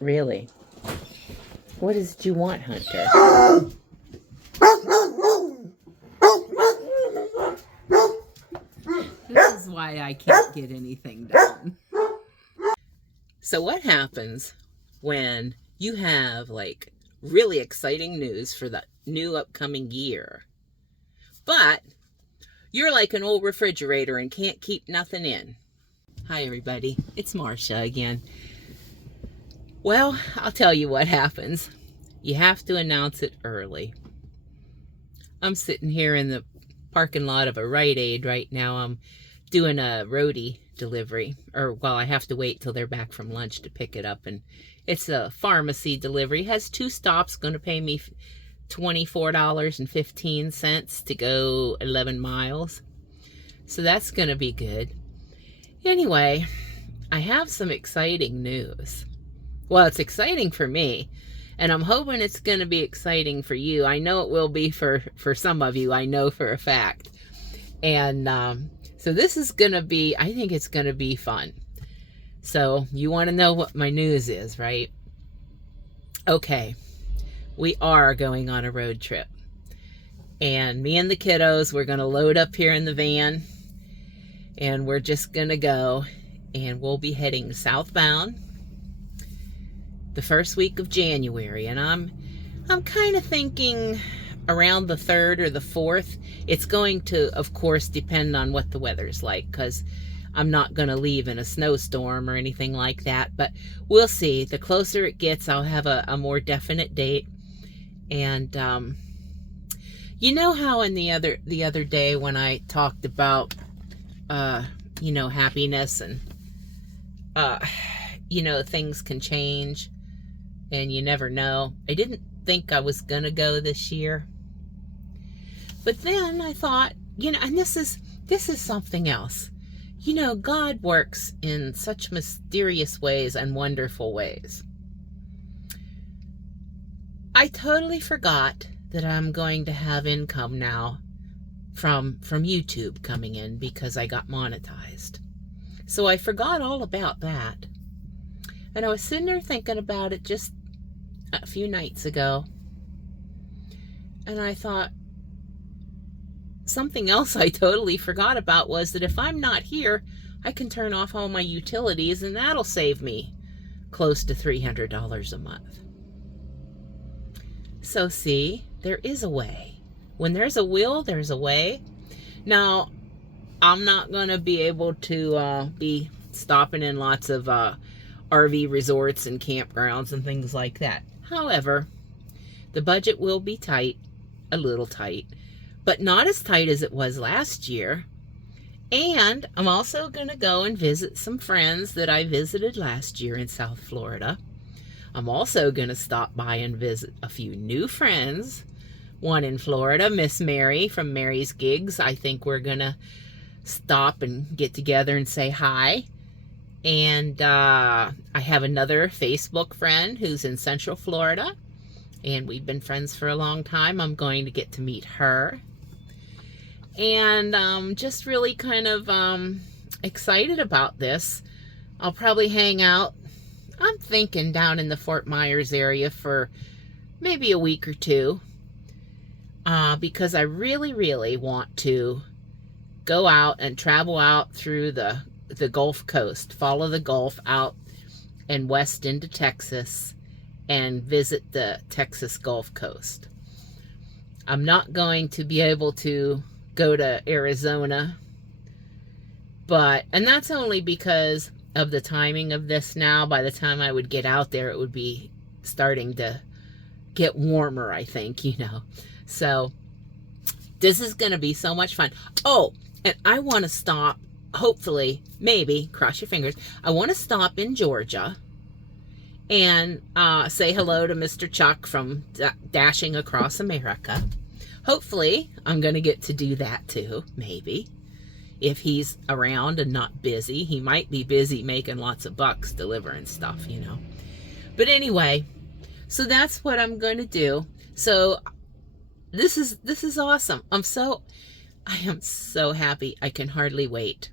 Really? What did you want, Hunter? This is why I can't get anything done. So what happens when you have like really exciting news for the new upcoming year, but you're like an old refrigerator and can't keep nothing in? Hi everybody, it's Marcia again. Well, I'll tell you what happens. You have to announce it early. I'm sitting here in the parking lot of a Rite Aid right now. I'm doing a roadie delivery, or well, I have to wait till they're back from lunch to pick it up, and it's a pharmacy delivery. It has 2 stops, going to pay me $24.15 to go 11 miles. So that's going to be good. Anyway, I have some exciting news. Well, it's exciting for me, and I'm hoping it's going to be exciting for you. I know it will be for some of you. I know for a fact. And so this is going to be, I think it's going to be fun. So you want to know what my news is, right? Okay, we are going on a road trip. And me and the kiddos, we're going to load up here in the van. And we're just going to go. And we'll be heading southbound the first week of January, and I'm kind of thinking around the 3rd or the 4th. It's going to, of course, depend on what the weather's like, because I'm not going to leave in a snowstorm or anything like that, but we'll see. The closer it gets, I'll have a more definite date. And you know how in the other day when I talked about you know, happiness and you know, things can change and you never know. I didn't think I was going to go this year. But then I thought, you know, and this is something else. You know, God works in such mysterious ways and wonderful ways. I totally forgot that I'm going to have income now from YouTube coming in because I got monetized. So I forgot all about that. And I was sitting there thinking about it just a few nights ago. And I thought, something else I totally forgot about was that if I'm not here, I can turn off all my utilities, and that'll save me close to $300 a month. So see, there is a way. When there's a will, there's a way. Now, I'm not going to be able to be stopping in lots of RV resorts and campgrounds and things like that. However, the budget will be tight, a little tight, but not as tight as it was last year. And I'm also going to go and visit some friends that I visited last year in South Florida. I'm also going to stop by and visit a few new friends. One in Florida, Miss Mary from Mary's Gigs. I think we're going to stop and get together and say hi. And I have another Facebook friend who's in Central Florida, and we've been friends for a long time. I'm going to get to meet her. And just really kind of excited about this. I'll probably hang out, I'm thinking, down in the Fort Myers area for maybe a week or two. Because I really, really want to go out and travel out through the Gulf Coast, follow the Gulf out and west into Texas and visit the Texas Gulf Coast. I'm not going to be able to go to Arizona, and that's only because of the timing of this now. By the time I would get out there, it would be starting to get warmer, I think, you know. So this is going to be so much fun. Oh, and I want to stop, hopefully, maybe, cross your fingers, I want to stop in Georgia and say hello to Mr. Chuck from Dashing Across America. Hopefully, I'm going to get to do that too, maybe. If he's around and not busy. He might be busy making lots of bucks delivering stuff, you know. But anyway, so that's what I'm going to do. So this is awesome. I am so happy. I can hardly wait.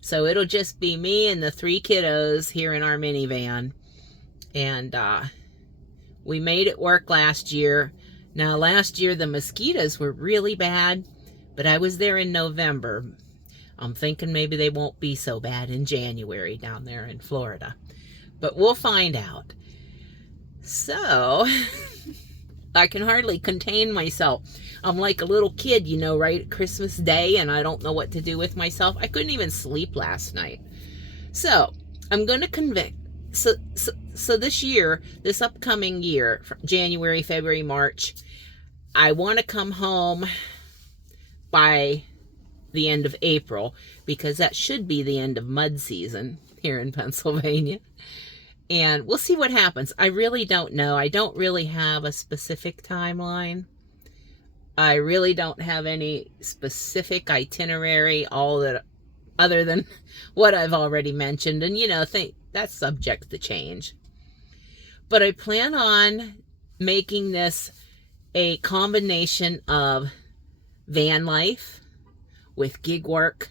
So it'll just be me and the 3 kiddos here in our minivan. And we made it work last year. Now, last year the mosquitoes were really bad, but I was there in November. I'm thinking maybe they won't be so bad in January down there in Florida. But we'll find out. So, I can hardly contain myself. I'm like a little kid, you know, right at Christmas Day, and I don't know what to do with myself. I couldn't even sleep last night. So, I'm going to convict. So this year, this upcoming year, January, February, March, I want to come home by the end of April, because that should be the end of mud season here in Pennsylvania. And we'll see what happens. I really don't know. I don't really have a specific timeline. I really don't have any specific itinerary, other than what I've already mentioned. And, you know, that's subject to change. But I plan on making this a combination of van life with Gigwork,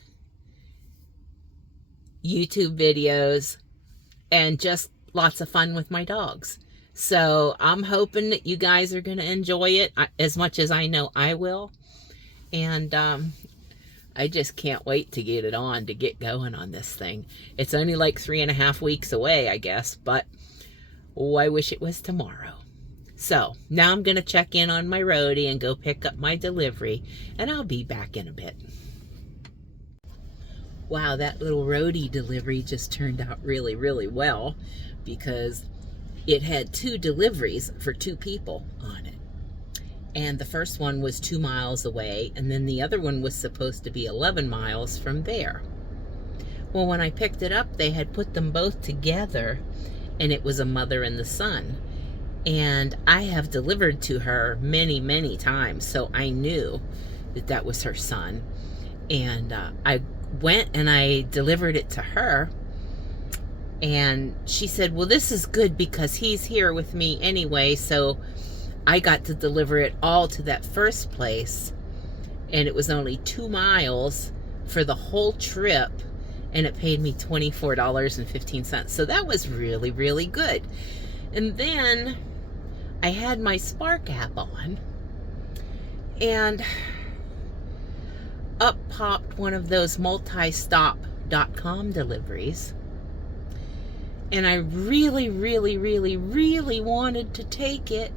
YouTube videos, and just lots of fun with my dogs. So I'm hoping that you guys are going to enjoy it as much as I know I will. And I just can't wait to get going on this thing. It's only like 3.5 weeks away, I guess, but oh, I wish it was tomorrow. So now I'm going to check in on my roadie and go pick up my delivery, and I'll be back in a bit. Wow, that little roadie delivery just turned out really, really well, because it had 2 deliveries for 2 people on it. And the first one was 2 miles away, and then the other one was supposed to be 11 miles from there. Well, when I picked it up, they had put them both together, and it was a mother and the son. And I have delivered to her many, many times, so I knew that that was her son. And I went and I delivered it to her, and she said, well, this is good because he's here with me anyway, so I got to deliver it all to that first place, and it was only 2 miles for the whole trip, and it paid me $24.15. So that was really, really good. And then I had my Spark app on, and up popped one of those multistop.com deliveries. And I really, really, really, really wanted to take it.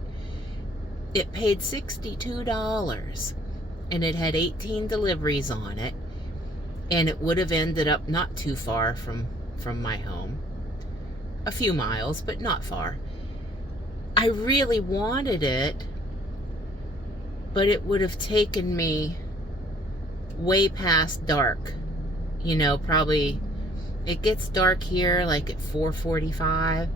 It paid $62, and it had 18 deliveries on it, and it would have ended up not too far from my home. A few miles, but not far. I really wanted it, but it would have taken me way past dark. You know, probably, it gets dark here like at 4:45.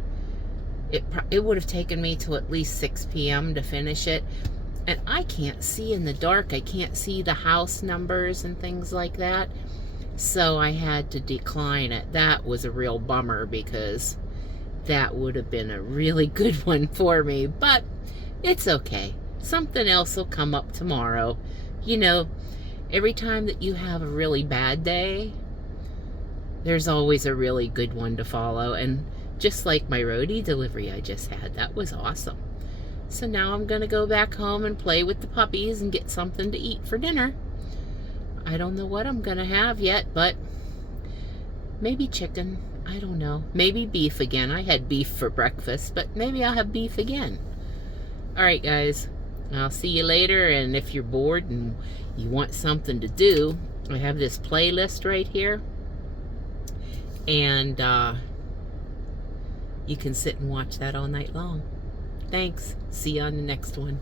It would have taken me to at least 6 p.m. to finish it. And I can't see in the dark. I can't see the house numbers and things like that. So I had to decline it. That was a real bummer, because that would have been a really good one for me. But it's okay. Something else will come up tomorrow. You know, every time that you have a really bad day, there's always a really good one to follow. And just like my roadie delivery I just had, that was awesome. So now I'm going to go back home and play with the puppies and get something to eat for dinner. I don't know what I'm going to have yet, but maybe chicken. I don't know. Maybe beef again. I had beef for breakfast, but maybe I'll have beef again. Alright, guys. I'll see you later, and if you're bored and you want something to do, I have this playlist right here. And you can sit and watch that all night long. Thanks. See you on the next one.